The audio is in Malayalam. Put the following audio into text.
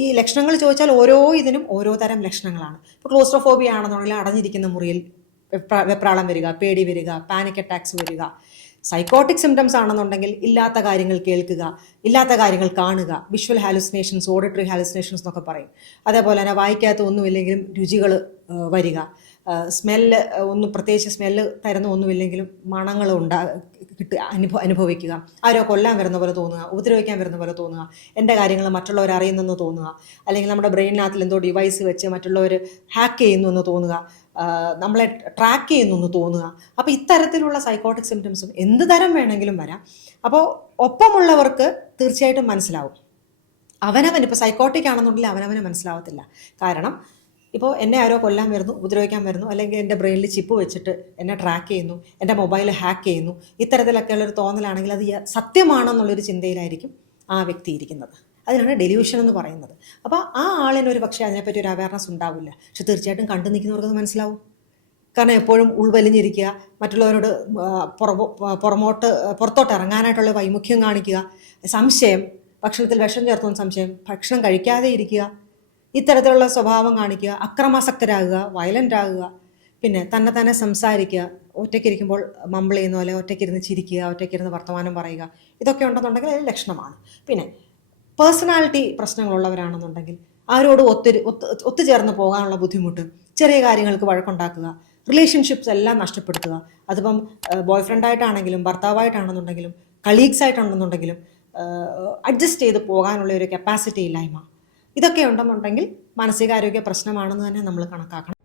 ഈ ലക്ഷണങ്ങൾ ചോദിച്ചാൽ ഓരോ ഇതിനും ഓരോ തരം ലക്ഷണങ്ങളാണ്. ഇപ്പോൾ ക്ലോസ്ട്രോഫോബിയ ആണെന്നുണ്ടെങ്കിൽ അടഞ്ഞിരിക്കുന്ന മുറിയിൽ വെപ്രാളം വരിക, പേടി വരിക, പാനിക് അറ്റാക്സ് വരിക. സൈക്കോട്ടിക് സിംറ്റംസ് ആണെന്നുണ്ടെങ്കിൽ ഇല്ലാത്ത കാര്യങ്ങൾ കേൾക്കുക, ഇല്ലാത്ത കാര്യങ്ങൾ കാണുക, വിഷ്വൽ ഹാലുസിനേഷൻസ്, ഓഡിറ്ററി ഹാലുസിനേഷൻസ് എന്നൊക്കെ പറയും. അതേപോലെ തന്നെ വായിക്കാത്ത ഒന്നുമില്ലെങ്കിലും രുചികൾ വരിക, സ്മെല്ല് ഒന്നും പ്രത്യേകിച്ച് സ്മെല്ല് തരുന്ന ഒന്നുമില്ലെങ്കിലും മണങ്ങൾ അനുഭവിക്കുക, ആരോ കൊല്ലാൻ വരുന്ന പോലെ തോന്നുക, ഉപദ്രവിക്കാൻ വരുന്ന പോലെ തോന്നുക, എൻ്റെ കാര്യങ്ങൾ മറ്റുള്ളവർ അറിയുന്നെന്ന് തോന്നുക, അല്ലെങ്കിൽ നമ്മുടെ ബ്രെയിനിനകത്തിൽ എന്തോ ഡിവൈസ് വെച്ച് മറ്റുള്ളവർ ഹാക്ക് ചെയ്യുന്നു എന്ന് തോന്നുക, നമ്മളെ ട്രാക്ക് ചെയ്യുന്നു എന്ന് തോന്നുക. അപ്പോൾ ഇത്തരത്തിലുള്ള സൈക്കോട്ടിക് സിംറ്റംസും എന്ത് തരം വേണമെങ്കിലും വരാം. അപ്പോൾ ഒപ്പമുള്ളവർക്ക് തീർച്ചയായിട്ടും മനസ്സിലാവും. അവനവൻ ഇപ്പോൾ സൈക്കോട്ടിക് ആണെന്നുണ്ടെങ്കിൽ അവനവന് മനസ്സിലാവത്തില്ല. കാരണം ഇപ്പോൾ എന്നെ ആരോ കൊല്ലാൻ വരുന്നു, ഉപദ്രവിക്കാൻ വരുന്നു, അല്ലെങ്കിൽ എൻ്റെ ബ്രെയിനിൽ ചിപ്പ് വെച്ചിട്ട് എന്നെ ട്രാക്ക് ചെയ്യുന്നു, എൻ്റെ മൊബൈൽ ഹാക്ക് ചെയ്യുന്നു, ഇത്തരത്തിലൊക്കെയുള്ളൊരു തോന്നലാണെങ്കിൽ അത് സത്യമാണെന്നുള്ളൊരു ചിന്തയിലായിരിക്കും ആ വ്യക്തി ഇരിക്കുന്നത്. അതിനാണ് ഡെല്യൂഷൻ എന്ന് പറയുന്നത്. അപ്പോൾ ആ ആളിനൊരു പക്ഷേ അതിനെപ്പറ്റി ഒരു അവയർനെസ് ഉണ്ടാവില്ല. പക്ഷെ തീർച്ചയായിട്ടും കണ്ടു നിൽക്കുന്നവർക്കത് മനസ്സിലാവും. കാരണം എപ്പോഴും ഉൾവലിഞ്ഞിരിക്കുക, മറ്റുള്ളവരോട് പുറത്തോട്ട് ഇറങ്ങാനായിട്ടുള്ള വൈമുഖ്യം കാണിക്കുക, സംശയം, ഭക്ഷണത്തിൽ വിഷം ചേർത്തുന്ന സംശയം, ഭക്ഷണം കഴിക്കാതെ ഇരിക്കുക, ഇത്തരത്തിലുള്ള സ്വഭാവം കാണിക്കുക, അക്രമാസക്തരാകുക, വയലൻ്റ് ആകുക, പിന്നെ തന്നെ സംസാരിക്കുക, ഒറ്റയ്ക്കിരിക്കുമ്പോൾ മമ്പിൾ ചെയ്യുന്ന പോലെ ഒറ്റയ്ക്കിരുന്ന് ചിരിക്കുക, ഒറ്റയ്ക്കിരുന്ന് വർത്തമാനം പറയുക, ഇതൊക്കെ ഉണ്ടെന്നുണ്ടെങ്കിൽ അതിൽ ലക്ഷണമാണ്. പിന്നെ പേഴ്സണാലിറ്റി പ്രശ്നങ്ങളുള്ളവരാണെന്നുണ്ടെങ്കിൽ ആരോട് ഒത്തുചേർന്ന് പോകാനുള്ള ബുദ്ധിമുട്ട്, ചെറിയ കാര്യങ്ങൾക്ക് വഴക്കുണ്ടാക്കുക, റിലേഷൻഷിപ്സ് എല്ലാം നഷ്ടപ്പെടുത്തുക. അതിപ്പം ബോയ് ഫ്രണ്ടായിട്ടാണെങ്കിലും ഭർത്താവായിട്ടാണെന്നുണ്ടെങ്കിലും കളീഗ്സ് ആയിട്ടാണെന്നുണ്ടെങ്കിലും അഡ്ജസ്റ്റ് ചെയ്ത് പോകാനുള്ള ഒരു കപ്പാസിറ്റി ഇല്ലായ്മ, ഇതൊക്കെ ഉണ്ടെന്നുണ്ടെങ്കിൽ മാനസികാരോഗ്യ പ്രശ്നമാണെന്ന് തന്നെ നമ്മൾ കണക്കാക്കണം.